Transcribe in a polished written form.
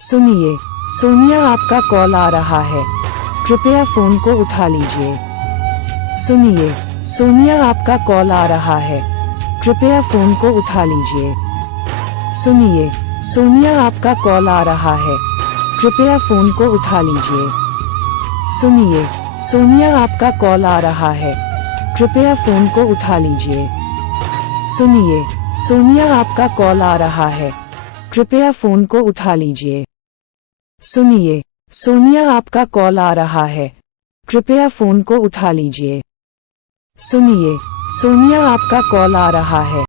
सुनिए, सोनिया आपका कॉल आ रहा है, कृपया फोन को उठा लीजिए। सुनिए, सोनिया आपका कॉल आ रहा है, कृपया फोन को उठा लीजिए। सुनिए, सोनिया आपका कॉल आ रहा है, कृपया फोन को उठा लीजिए। सुनिए, सोनिया आपका कॉल आ रहा है, कृपया फोन को उठा लीजिए। सुनिए, सोनिया आपका कॉल आ रहा है, कृपया फोन को उठा लीजिए। सुनिए, सोनिया आपका कॉल आ रहा है, कृपया फोन को उठा लीजिए। सुनिए, सोनिया आपका कॉल आ रहा है।